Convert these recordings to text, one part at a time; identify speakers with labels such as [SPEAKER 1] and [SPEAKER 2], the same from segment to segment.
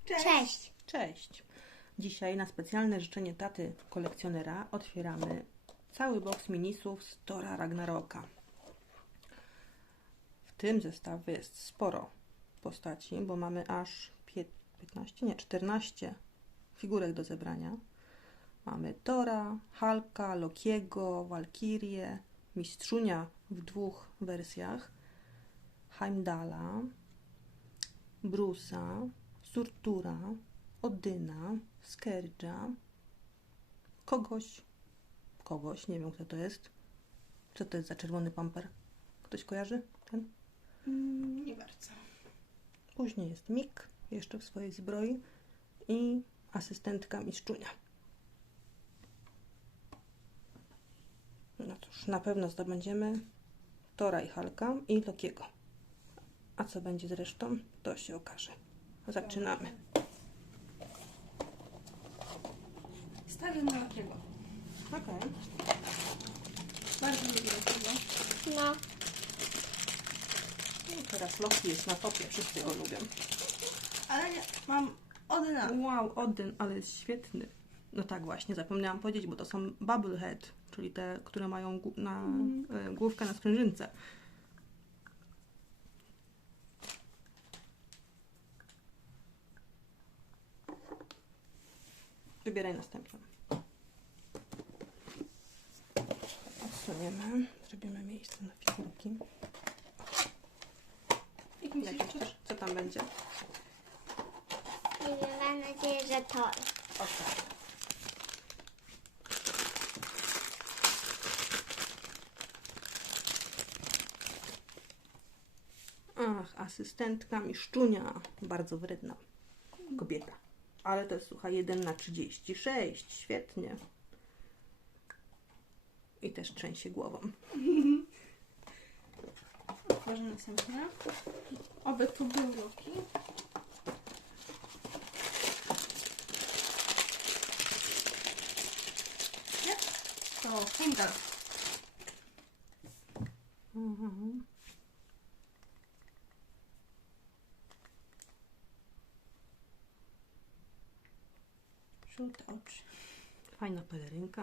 [SPEAKER 1] Cześć!
[SPEAKER 2] Cześć! Dzisiaj na specjalne życzenie taty kolekcjonera otwieramy cały boks minisów z Thora Ragnaroka. W tym zestawie jest sporo postaci, bo mamy aż 14 figurek do zebrania. Mamy Thora, Hulka, Lokiego, Walkirię, Mistrzunia w 2 wersjach, Heimdalla, Bruce'a, Surtura, Odyna, Scourge'a, kogoś, nie wiem kto to jest. Co to jest za czerwony pamper? Ktoś kojarzy ten?
[SPEAKER 1] Nie bardzo.
[SPEAKER 2] Później jest Mick, jeszcze w swojej zbroi i asystentka Mistrzunia. No cóż, na pewno zdobędziemy Thora i Hulka i Lokiego. A co będzie z resztą, to się okaże. Zaczynamy.
[SPEAKER 1] Stawiam na Lokiego.
[SPEAKER 2] Okej.
[SPEAKER 1] Bardzo lubię Lokiego.
[SPEAKER 2] No. I teraz Loki jest na topie, wszyscy go lubią.
[SPEAKER 1] Ale nie, mam Odyna.
[SPEAKER 2] Wow, Odyn, ale jest świetny. No tak właśnie, zapomniałam powiedzieć, bo to są Bubblehead, czyli te, które mają główkę na sprężynce. Wybieraj następną. Odsuniemy, zrobimy miejsce na figurki.
[SPEAKER 1] Jak myślisz?
[SPEAKER 2] Co tam będzie?
[SPEAKER 3] Mam nadzieję, że Thor.
[SPEAKER 2] Okej. Ach, asystentka Mistrzunia. Bardzo wredna kobieta. Ale to jest, słuchaj, 1/36. Świetnie. I też trzęsie głową.
[SPEAKER 1] Otworzę następne. Oby tu był Loki. Nie? To Heimdall.
[SPEAKER 2] Mhm.
[SPEAKER 1] Żółte oczy.
[SPEAKER 2] Fajna pelerynka.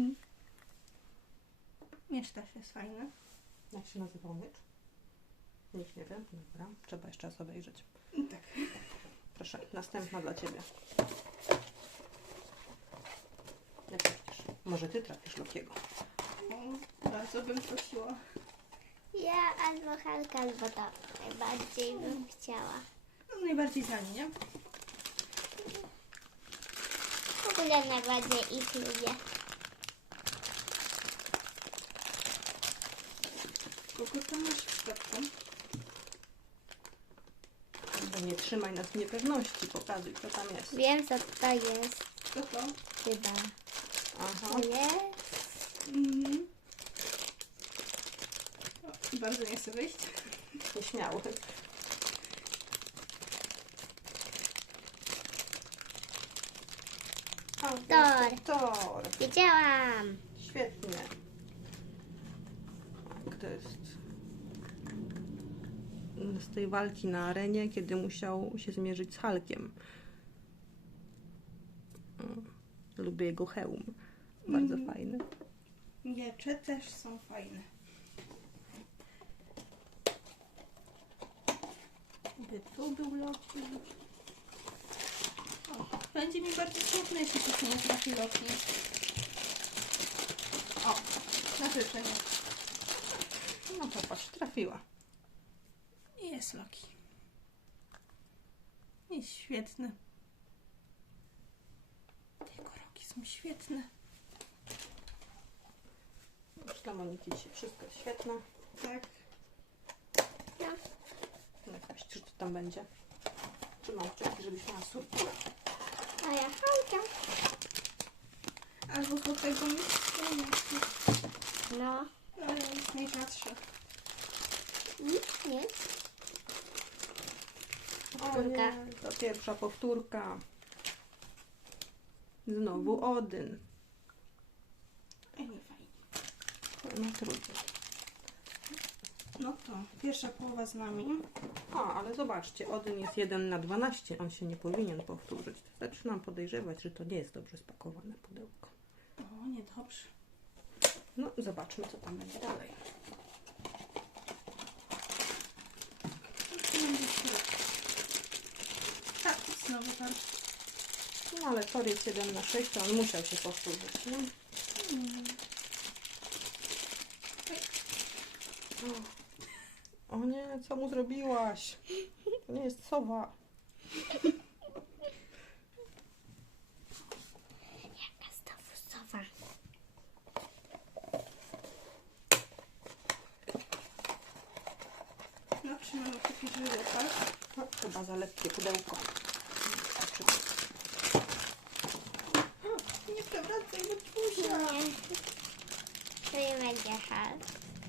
[SPEAKER 1] Miecz też jest fajny.
[SPEAKER 2] Jak się nazywał miecz? Nikt nie wie. Dobra, trzeba jeszcze raz obejrzeć.
[SPEAKER 1] Tak.
[SPEAKER 2] Proszę, następna dla Ciebie. Jak myślisz? Może Ty trafisz Lokiego.
[SPEAKER 1] Bardzo bym prosiła.
[SPEAKER 3] Ja albo Hulk, albo Thor. Najbardziej bym chciała.
[SPEAKER 1] No, najbardziej znani, nie?
[SPEAKER 3] W ogóle najbardziej ich lubię.
[SPEAKER 1] Kogo tam masz w środku?
[SPEAKER 2] Nie trzymaj nas w niepewności. Pokazuj, co tam jest.
[SPEAKER 3] Wiem, co to jest.
[SPEAKER 1] Co to?
[SPEAKER 3] Chyba.
[SPEAKER 2] Aha.
[SPEAKER 3] To jest?
[SPEAKER 1] O, bardzo nie chcę wyjść.
[SPEAKER 2] Nieśmiały.
[SPEAKER 3] Thor.
[SPEAKER 2] Thor.
[SPEAKER 3] Wiedziałam.
[SPEAKER 2] Świetnie. Tak, to jest z tej walki na arenie, kiedy musiał się zmierzyć z Hulkiem. Lubię jego hełm. Bardzo fajny.
[SPEAKER 1] Miecze też są fajne. By tu był Loki. O, będzie mi bardzo smutno, jeśli tu nie trafi Loki. O, na życzenie.
[SPEAKER 2] No popatrz, trafiła.
[SPEAKER 1] I jest Loki. Jest świetny. Jego rogi są świetne.
[SPEAKER 2] Już dla Moniki dzisiaj wszystko jest świetne.
[SPEAKER 1] Tak.
[SPEAKER 3] No.
[SPEAKER 2] Jak myślisz, co tam będzie? Trzymam kciuki, żebyś miała Surturę.
[SPEAKER 3] A ja Hulka.
[SPEAKER 1] Albo do tego mistrzunia.
[SPEAKER 3] No.
[SPEAKER 1] Ale jest najrzadszy.
[SPEAKER 3] Nie?
[SPEAKER 2] O nie, to pierwsza powtórka. Znowu Odyn.
[SPEAKER 1] Ej, nie fajnie.
[SPEAKER 2] No trudno.
[SPEAKER 1] No to pierwsza połowa z nami.
[SPEAKER 2] A, ale zobaczcie, Odyn jest 1/12, on się nie powinien powtórzyć. Zaczynam podejrzewać, że to nie jest dobrze spakowane pudełko.
[SPEAKER 1] O, niedobrze.
[SPEAKER 2] No, zobaczmy, co tam będzie dalej.
[SPEAKER 1] Tak, znowu tam.
[SPEAKER 2] No, ale Thor jest 1/6, to on musiał się powtórzyć, nie? O nie, co mu zrobiłaś? To nie jest sowa.
[SPEAKER 3] Jaka znowu sowa.
[SPEAKER 1] No, trzymamy takie żyły, tak?
[SPEAKER 2] No, chyba za lekkie pudełko.
[SPEAKER 1] Nie przewracaj, bo Ciusia.
[SPEAKER 3] Nie. To nie będzie Hulk.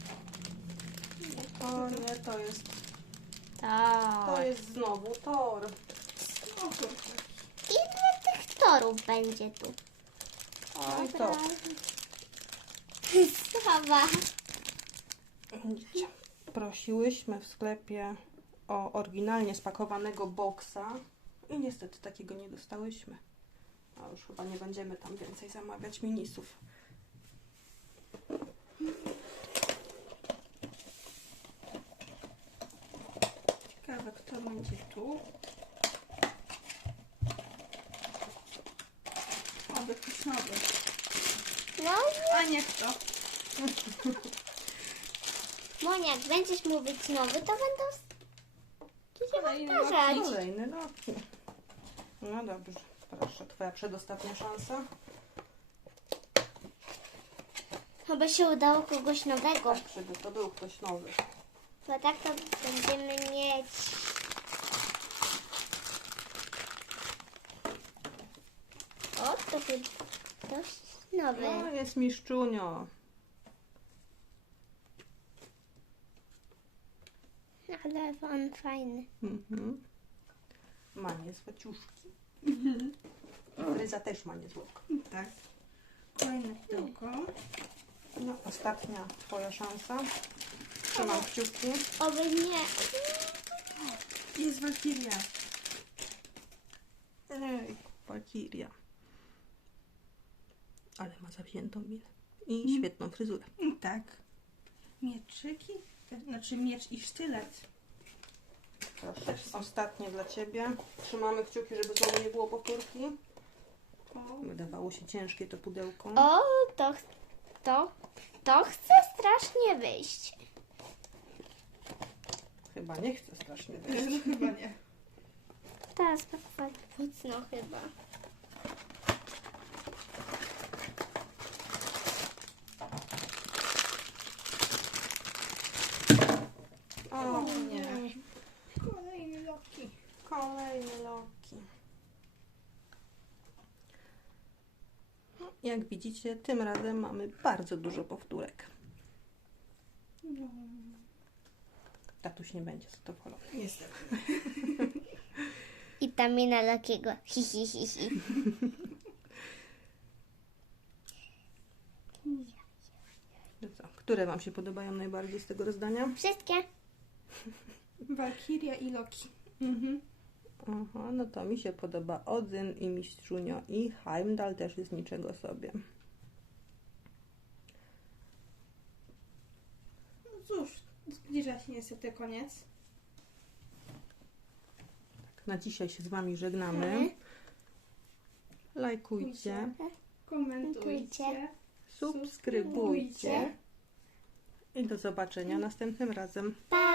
[SPEAKER 2] O nie, to jest
[SPEAKER 3] To.
[SPEAKER 2] znowu Thor.
[SPEAKER 1] O, kurczę.
[SPEAKER 3] Ile tych torów będzie tu?
[SPEAKER 2] No i to.
[SPEAKER 3] Sowa.
[SPEAKER 2] Widzicie, prosiłyśmy w sklepie o oryginalnie spakowanego boksa i niestety takiego nie dostałyśmy. A już chyba nie będziemy tam więcej zamawiać minisów.
[SPEAKER 1] Ciekawe, kto będzie tu. Oby ktoś nowy.
[SPEAKER 3] No,
[SPEAKER 1] A nie kto.
[SPEAKER 3] Monia, jak będziesz mówić nowy, to będą
[SPEAKER 1] Kolejny
[SPEAKER 3] powtarzać.
[SPEAKER 2] Kolejny Loki. No dobrze, proszę, twoja przedostatnia szansa.
[SPEAKER 3] Chyba się udało kogoś nowego.
[SPEAKER 2] Tak, żeby to był ktoś nowy.
[SPEAKER 3] Bo tak to będziemy mieć. O, to chyba dość nowy.
[SPEAKER 2] No, jest Miszczunio.
[SPEAKER 3] Ale on fajny.
[SPEAKER 2] Mhm. Ma niezłe ciuszki. Ryza też ma niezłe.
[SPEAKER 1] Tak. Kolejne pudełko.
[SPEAKER 2] No, ostatnia twoja szansa. Trzymam kciuki.
[SPEAKER 3] Oby nie.
[SPEAKER 1] Jest Walkiria.
[SPEAKER 2] Ej, Walkiria. Ale ma zawziętą minę. I świetną fryzurę.
[SPEAKER 1] Tak. Mieczyki? Znaczy miecz i sztylet.
[SPEAKER 2] Proszę, ostatnie dla Ciebie. Trzymamy kciuki, żeby znowu nie było powtórki.
[SPEAKER 1] O,
[SPEAKER 2] Wydawało się ciężkie to pudełko.
[SPEAKER 3] O, to chce strasznie wyjść.
[SPEAKER 2] Chyba nie chcę strasznie wyjść.
[SPEAKER 1] chyba nie.
[SPEAKER 3] Teraz mocno chyba.
[SPEAKER 2] O
[SPEAKER 1] nie. Kolejny Loki.
[SPEAKER 2] Kolejny Loki. Jak widzicie, tym razem mamy bardzo dużo powtórek.
[SPEAKER 1] No,
[SPEAKER 2] Tatuś nie będzie zadowolony.
[SPEAKER 1] niestety.
[SPEAKER 3] I ta mina Lokiego. Hi, hi, hi, hi.
[SPEAKER 2] No co, które Wam się podobają najbardziej z tego rozdania?
[SPEAKER 3] Wszystkie.
[SPEAKER 1] Walkiria i Loki. Mhm.
[SPEAKER 2] Aha, no to mi się podoba Odyn i Mistrzunio i Heimdall też jest niczego sobie.
[SPEAKER 1] No cóż, zbliża się niestety koniec.
[SPEAKER 2] Na dzisiaj się z Wami żegnamy. Lajkujcie,
[SPEAKER 1] Komentujcie.
[SPEAKER 2] subskrybujcie i do zobaczenia następnym razem.
[SPEAKER 3] Pa!